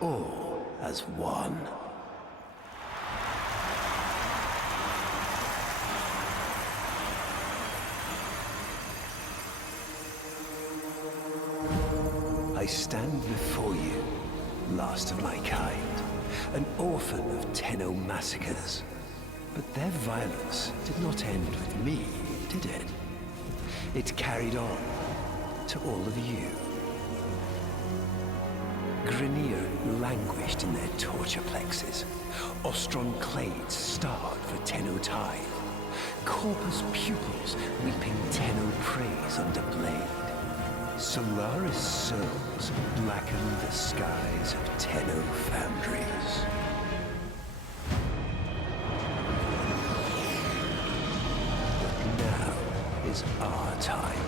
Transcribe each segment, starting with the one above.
all as one. I stand before you, last of my kind, an orphan of Tenno massacres. But their violence did not end with me, did it? It carried on to all of you. Grineer languished in their torture plexes. Ostron clades starred for Tenno tithe. Corpus pupils weeping Tenno praise under blade. Solaris souls blackened the skies of Tenno foundries. But now is our time.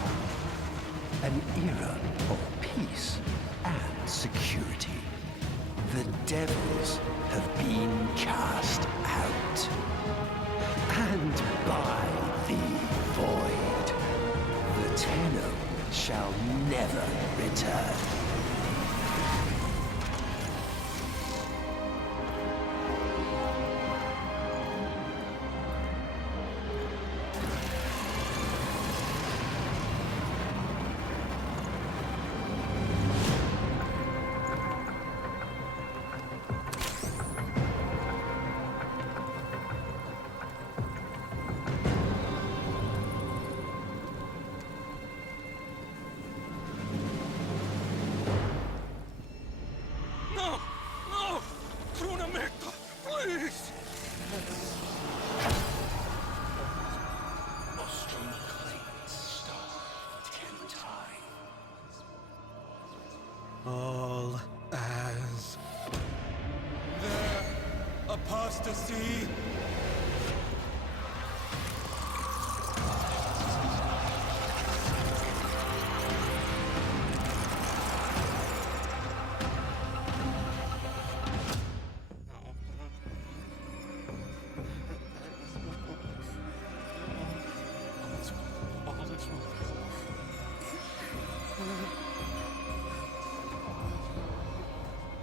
An era of peace and security. The devils have been cast out. And by the void, the Tenno shall never return. All as their apostasy.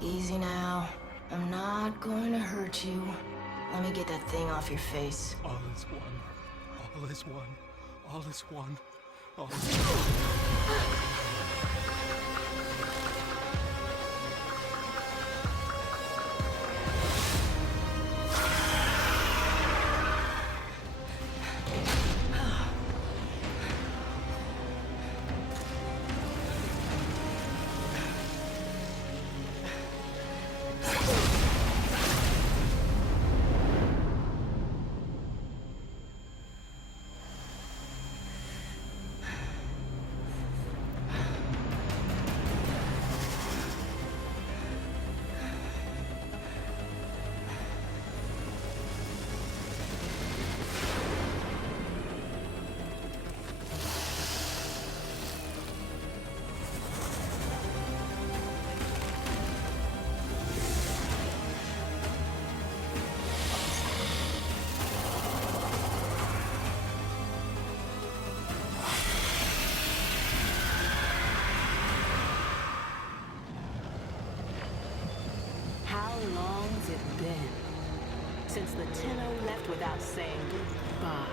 Easy now. I'm not going to hurt you. Let me get that thing off your face. All is one. All is one. All is one. All is one. Since the Tenno left without saying goodbye.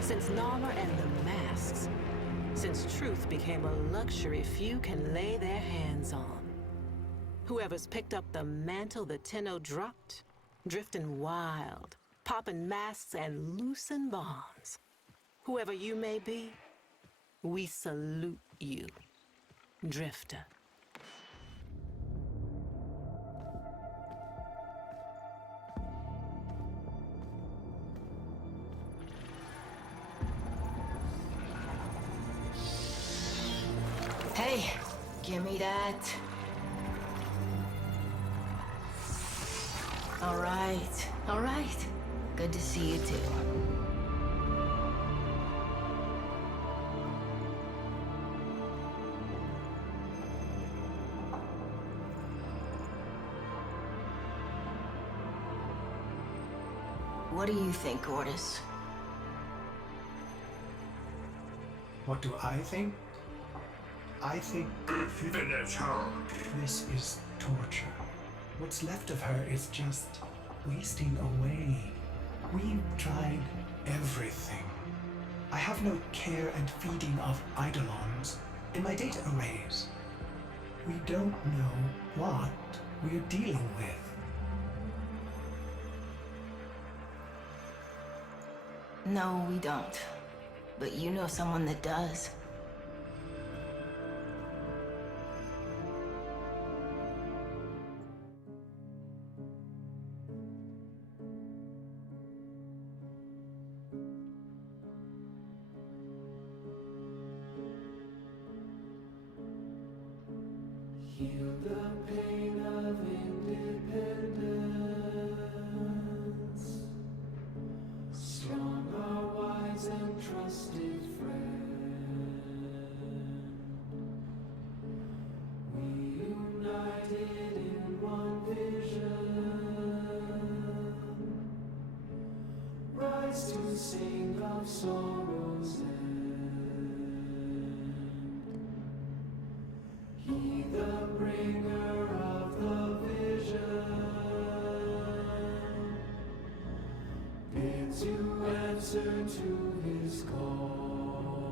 Since Narmer and the masks. Since truth became a luxury few can lay their hands on. Whoever's picked up the mantle the Tenno dropped, drifting wild, popping masks and loosing bonds. Whoever you may be, we salute you, Drifter. Hey, give me that. All right. Good to see you too. What do you think, Gortys? What do I think? I think Finish her. this is torture. What's left of her is just wasting away. We've tried everything. I have no care and feeding of eidolons in my data arrays. We don't know what we're dealing with. No, we don't. But you know someone that does. Heal the pain of independence. Strong are wise and trusted friend. We united in one vision. Rise to sing of sorrow's end. He the bringer of the vision bids you answer to his call.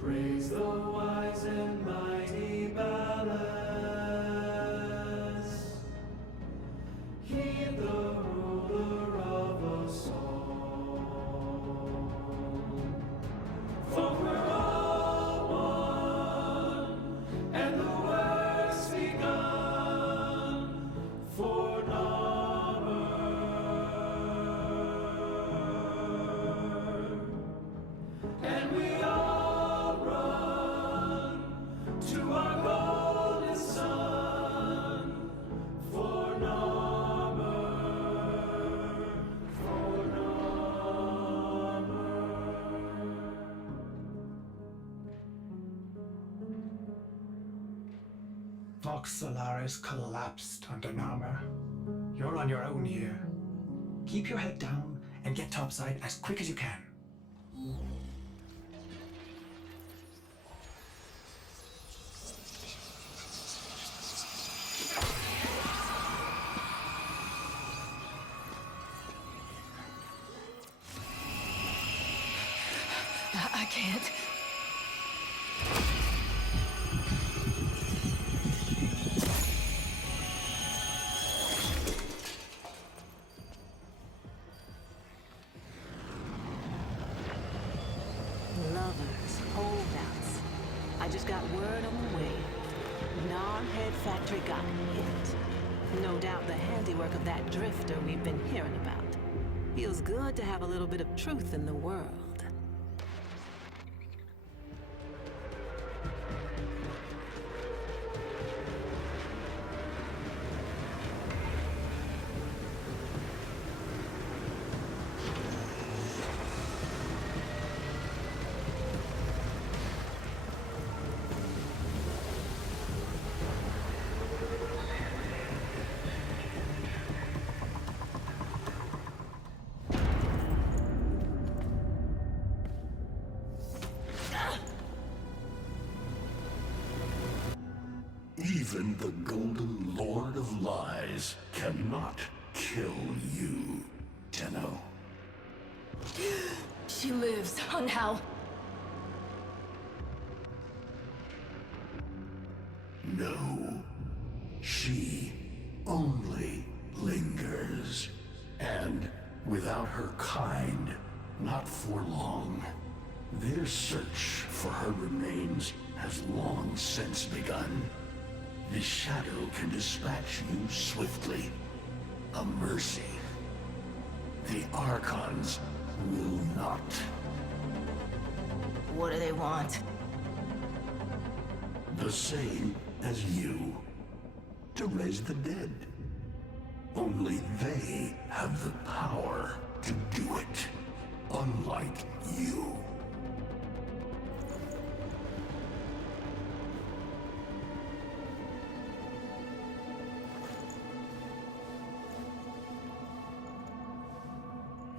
Praise the wise and mighty balance. Heed the ruler of us all. For we're all one, and the work's begun for Narmer. And we all run to our golden sun for Narmer, for Narmer. Vox Solaris collapsed under Narmer. You're on your own here. Keep your head down and get topside as quick as you can. I can't. Lovers, holdouts. I just got word on the way. Narmhead factory got hit. No doubt the handiwork of that drifter we've been hearing about. Feels good to have a little bit of truth in the world. Even the Golden Lord of Lies cannot kill you, Tenno. She lives on how? No. She only lingers. And without her kind, not for long. Their search for her remains has long since begun. The shadow can dispatch you swiftly. A mercy. The Archons will not. What do they want? The same as you. To raise the dead. Only they have the power to do it. Unlike you.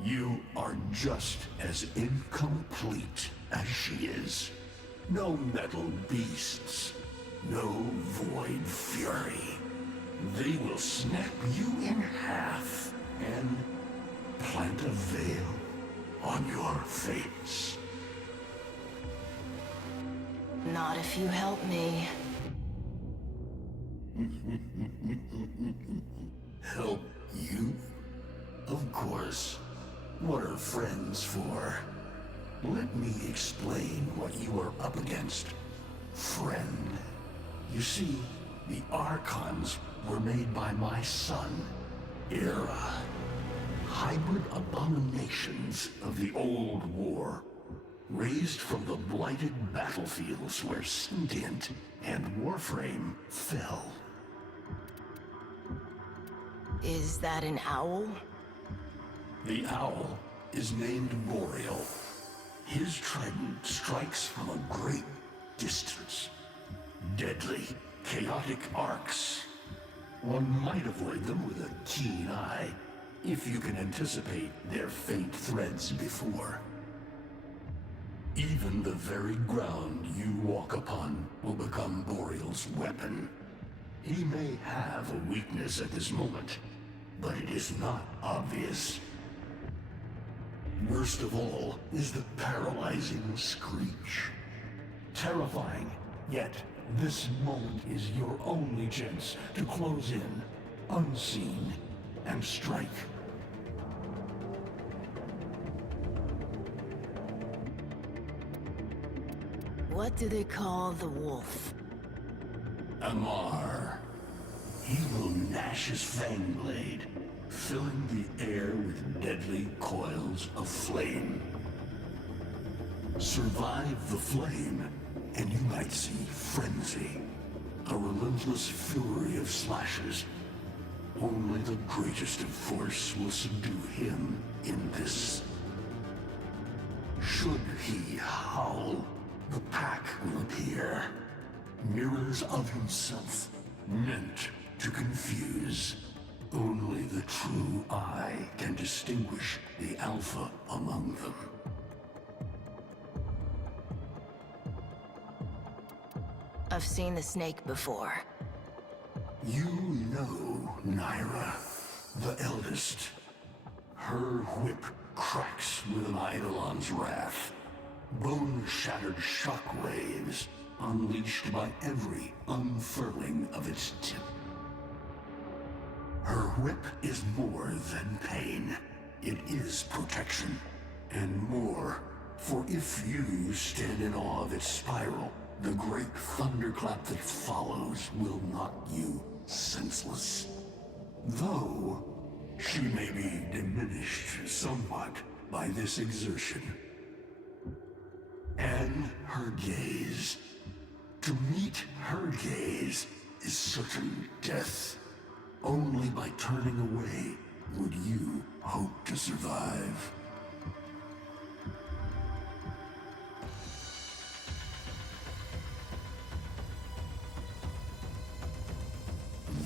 You are just as incomplete as she is. No metal beasts, no void fury. They will snap you in half and plant a veil on your face. Not if you help me. Help you? Of course. What are friends for? Let me explain what you are up against, friend. You see, the Archons were made by my son, Era. Hybrid abominations of the old war, raised from the blighted battlefields where Sentient and Warframe fell. Is that an owl? The owl is named Boreal. His trident strikes from a great distance. Deadly, chaotic arcs. One might avoid them with a keen eye, if you can anticipate their faint threads before. Even the very ground you walk upon will become Boreal's weapon. He may have a weakness at this moment, but it is not obvious. Worst of all is the paralyzing screech. Terrifying, yet this moment is your only chance to close in, unseen, and strike. What do they call the wolf? Amar. He will gnash his fang blade, filling the air with deadly coils of flame. Survive the flame, and you might see frenzy, a relentless fury of slashes. Only the greatest of force will subdue him in this. Should he howl, the pack will appear. Mirrors of himself, meant to confuse. Only the true eye can distinguish the alpha among them. I've seen the snake before. You know Naira, the eldest. Her whip cracks with an Eidolon's wrath. Bone-shattered shockwaves unleashed by every unfurling of its tip. Her whip is more than pain. It is protection, and more. For if you stand in awe of its spiral, the great thunderclap that follows will knock you senseless. Though she may be diminished somewhat by this exertion. And her gaze. To meet her gaze is certain death. Only by turning away would you hope to survive.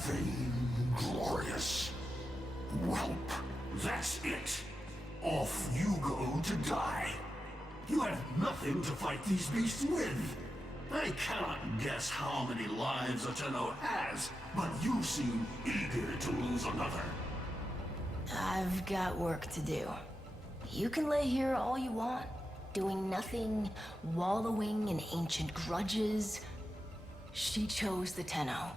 Vainglorious. Whelp, that's it. Off you go to die. You have nothing to fight these beasts with. I cannot guess how many lives a Tenno has, but you seem eager to lose another. I've got work to do. You can lay here all you want, doing nothing, wallowing in ancient grudges. She chose the Tenno.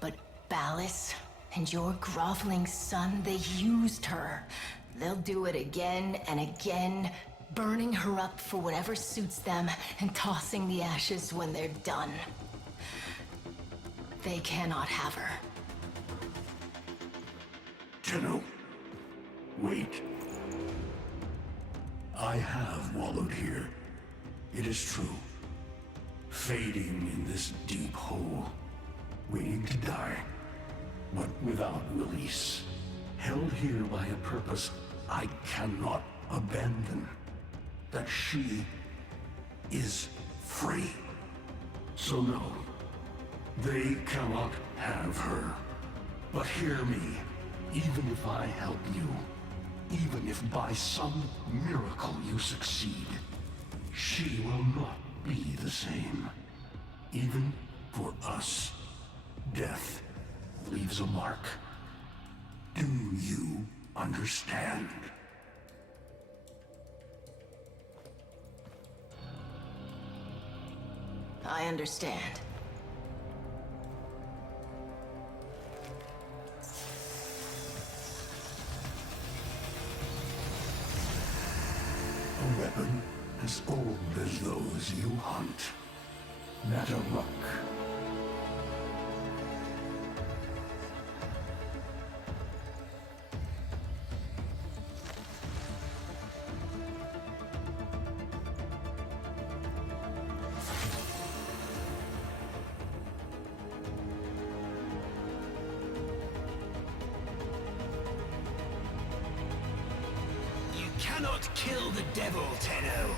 But Ballas and your groveling son, they used her. They'll do it again and again, burning her up for whatever suits them and tossing the ashes when they're done. They cannot have her. Tenno, wait. I have wallowed here. It is true. Fading in this deep hole, waiting to die, but without release. Held here by a purpose I cannot abandon. That she is free. So no, they cannot have her. But hear me, even if I help you, even if by some miracle you succeed, she will not be the same. Even For us, death leaves a mark. Do you understand? I understand. A weapon as old as those you hunt. Nataruk. You cannot kill the devil, Tenno.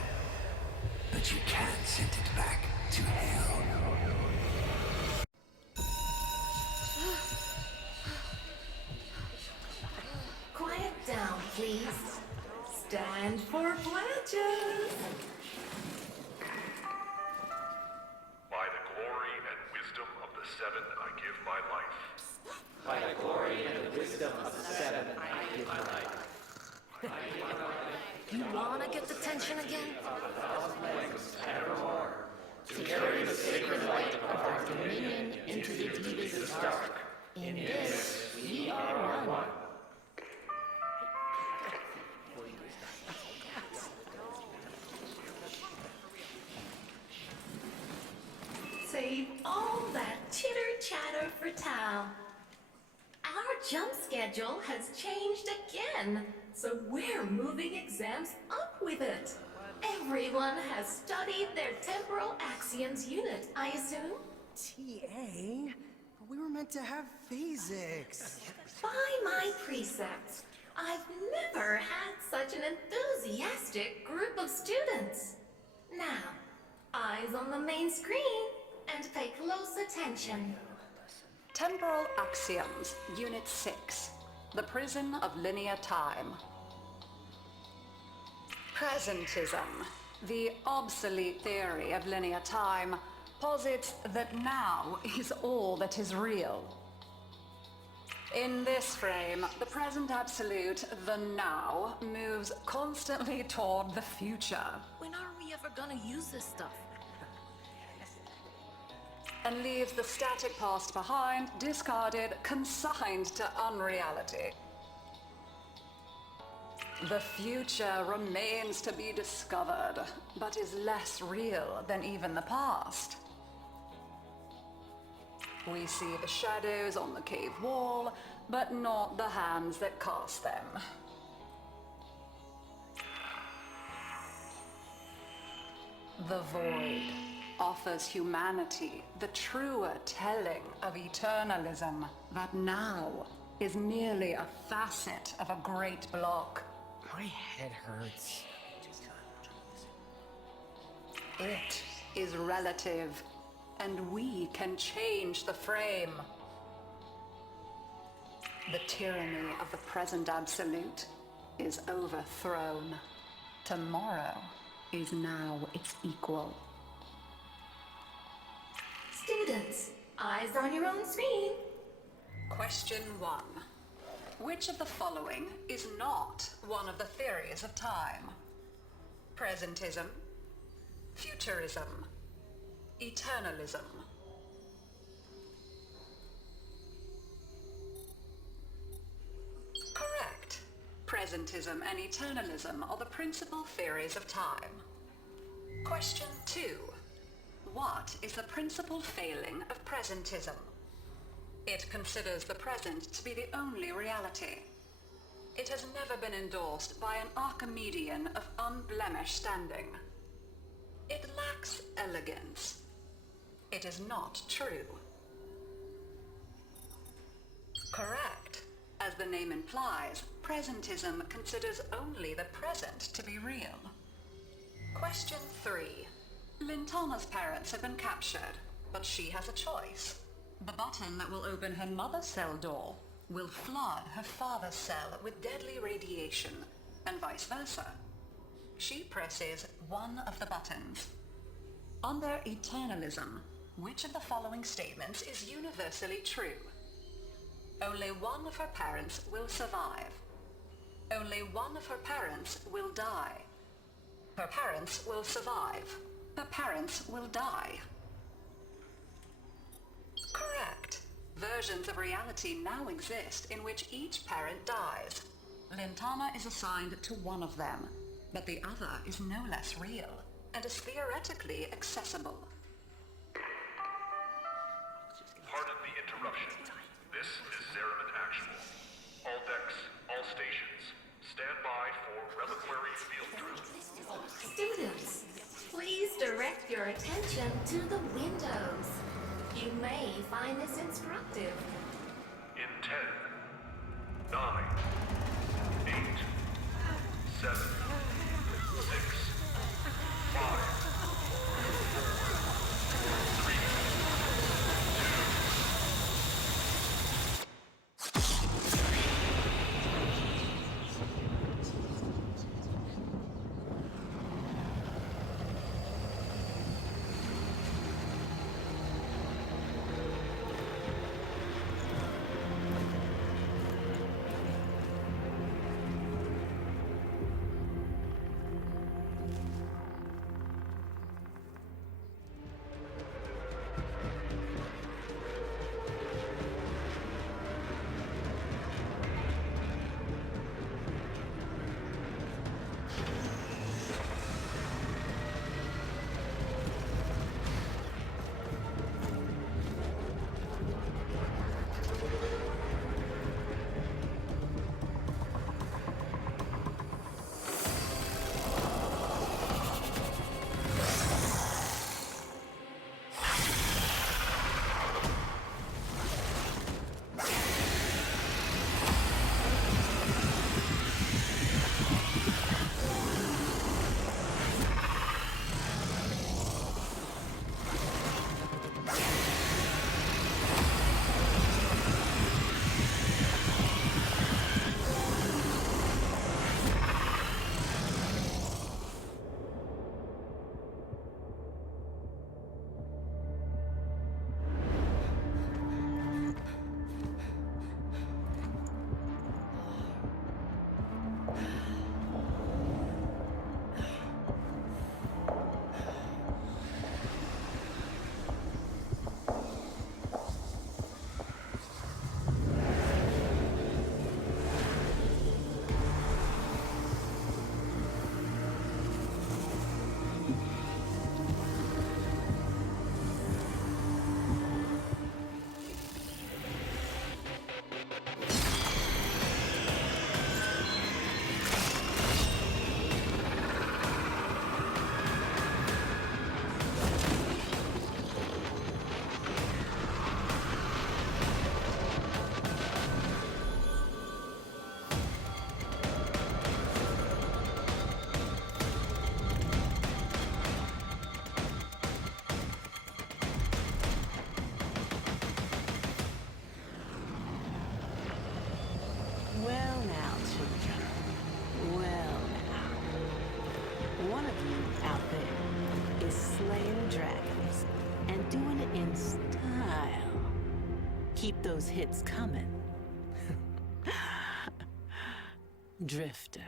But you can send it back to hell. Quiet down, please. Stand for pledges. By the glory and wisdom of the Seven, I give my life. By the glory and the wisdom of the Seven, I give my life. You wanna get the tension again? To carry the sacred light of our dominion into the deepest dark. In this, we are one. Save all that chitter-chatter for Tao. Our jump schedule has changed again, so we're moving exams up with it. Everyone has studied their temporal axioms unit, I assume? TA? We were meant to have physics. By my precepts, I've never had such an enthusiastic group of students. Now, eyes on the main screen and pay close attention. Temporal Axioms, Unit 6. The Prison of Linear Time. Presentism, the obsolete theory of linear time, posits that now is all that is real. In this frame, the present absolute, the now, moves constantly toward the future. When are we ever gonna use this stuff? And leaves the static past behind, discarded, consigned to unreality. The future remains to be discovered, but is less real than even the past. We see the shadows on the cave wall, but not the hands that cast them. The void offers humanity the truer telling of eternalism that now is merely a facet of a great block. My head hurts. It is relative, and we can change the frame. The tyranny of the present absolute is overthrown. Tomorrow is now its equal. Students, eyes on your own screen. Question 1. Which of the following is not one of the theories of time? Presentism, futurism, eternalism. Correct. Presentism and eternalism are the principal theories of time. Question 2. What is the principal failing of presentism? It considers the present to be the only reality. It has never been endorsed by an Archimedean of unblemished standing. It lacks elegance. It is not true. Correct. As the name implies, presentism considers only the present to be real. Question 3. Lintana's parents have been captured, but she has a choice. The button that will open her mother's cell door will flood her father's cell with deadly radiation, and vice versa. She presses one of the buttons. Under eternalism, Which of the following statements is universally true? Only one of her parents will survive. Only one of her parents will die. Her parents will survive. Her parents will die. Correct. Versions of reality now exist in which each parent dies. Lintana is assigned to one of them, but the other is no less real and is theoretically accessible. Pardon the interruption. This is Zeraman Actual. All decks, all stations, stand by for reliquary field drill. Students, please direct your attention to the windows. You may find this instructive. In 10, 9, 8, 7, 6, 5, 4, 3, Keep those hits coming. Drifter.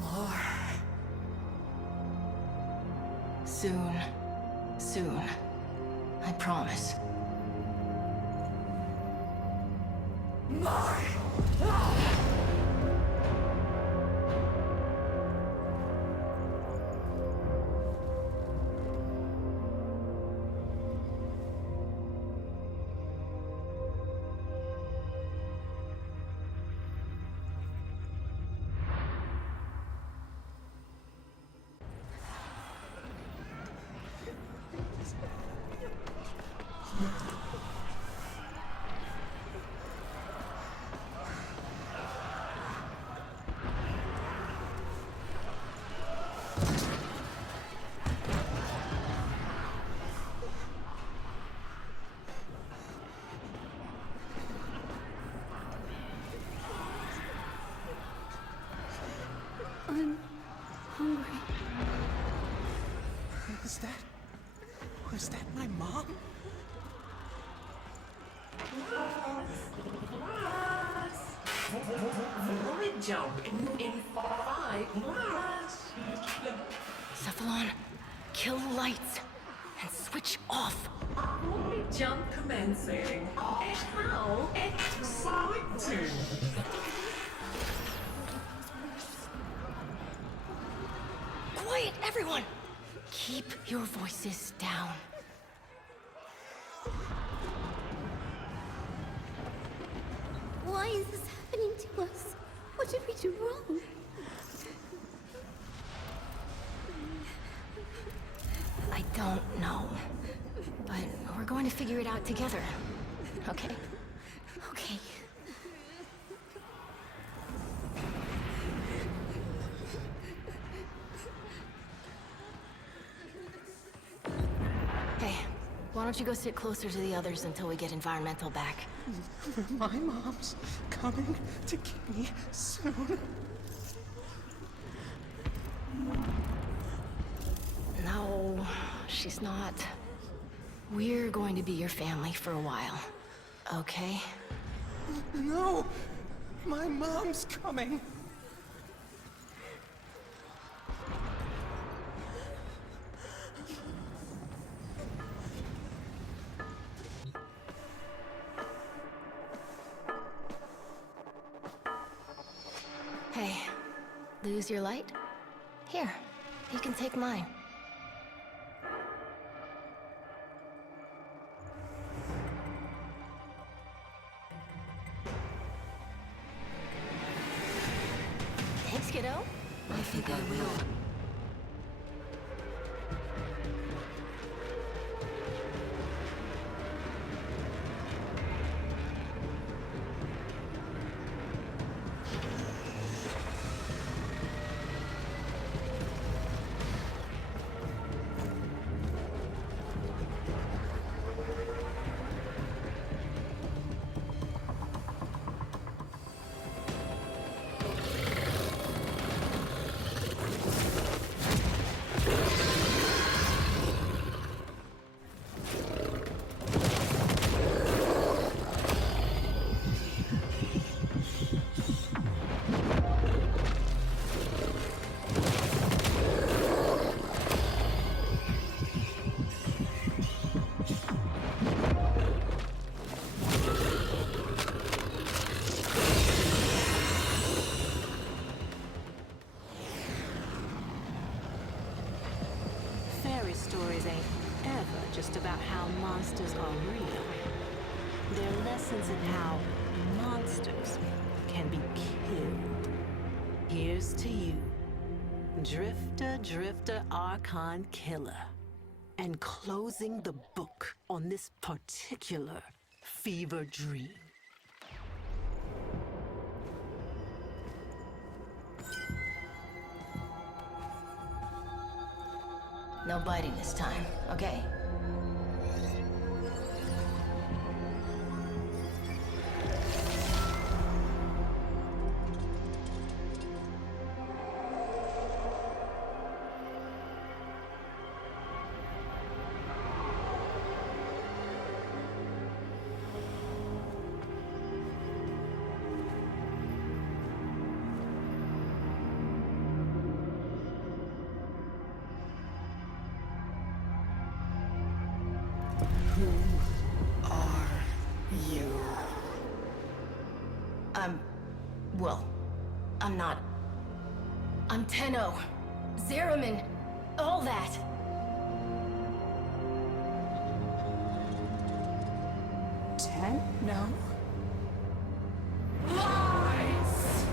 More. Soon. Soon. I promise. More. I'm hungry. Was that my mom? Forward jump in 5. Cephalon, kill the lights and switch off. Forward jump commencing. And how exciting! Quiet, everyone! Keep your voices down. Why is this happening to us? What did we do wrong? I don't know. But we're going to figure it out together. Okay? Okay. Hey, why don't you go sit closer to the others until we get environmental back? My mom's coming to get me soon. No, she's not. We're going to be your family for a while, okay? No! My mom's coming! Hey, lose your light? Here, you can take mine. Thanks, kiddo. I think I will. Stories ain't ever just about how monsters are real. They're lessons in how monsters can be killed. Here's to you, Drifter Archon Killer, and closing the book on this particular fever dream. No biting this time, okay? I'm not. I'm Tenno, Zeraman, all that. Tenno? Lies!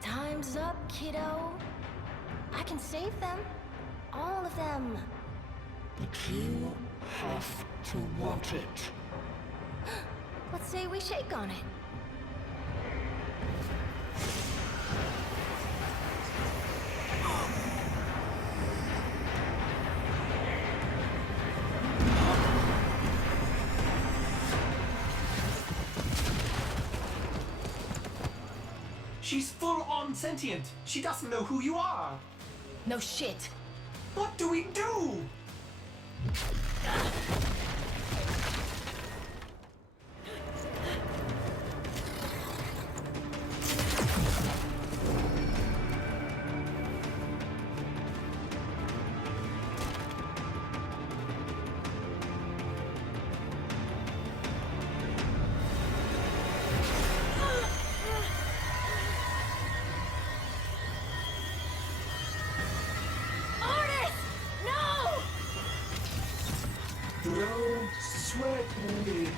Time's up, kiddo. I can save them. All of them. But you have to want it. Let's say we shake on it. She's full-on sentient. She doesn't know who you are. No shit. What do we do? Don't sweat it.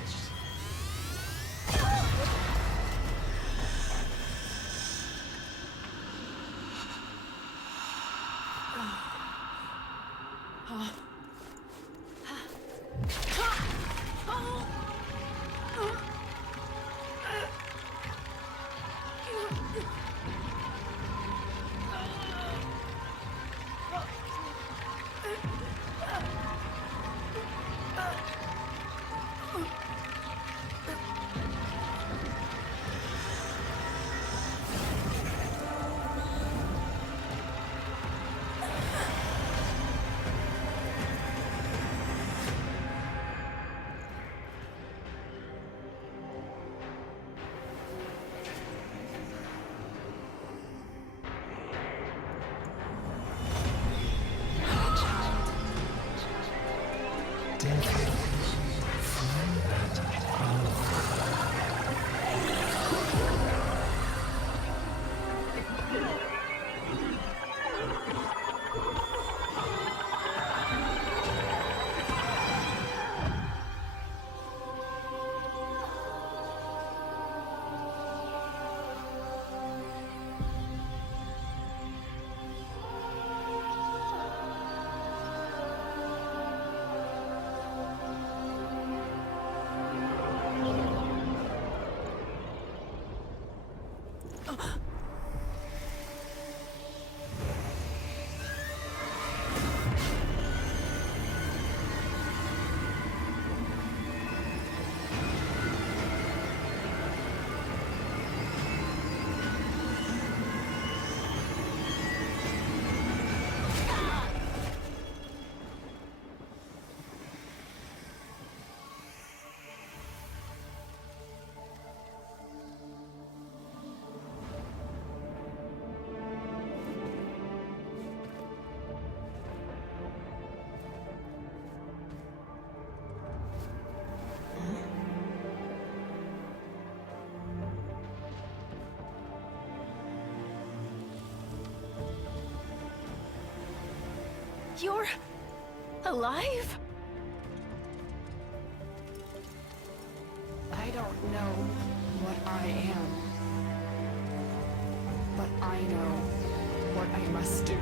You're alive? I don't know what I am, but I know what I must do.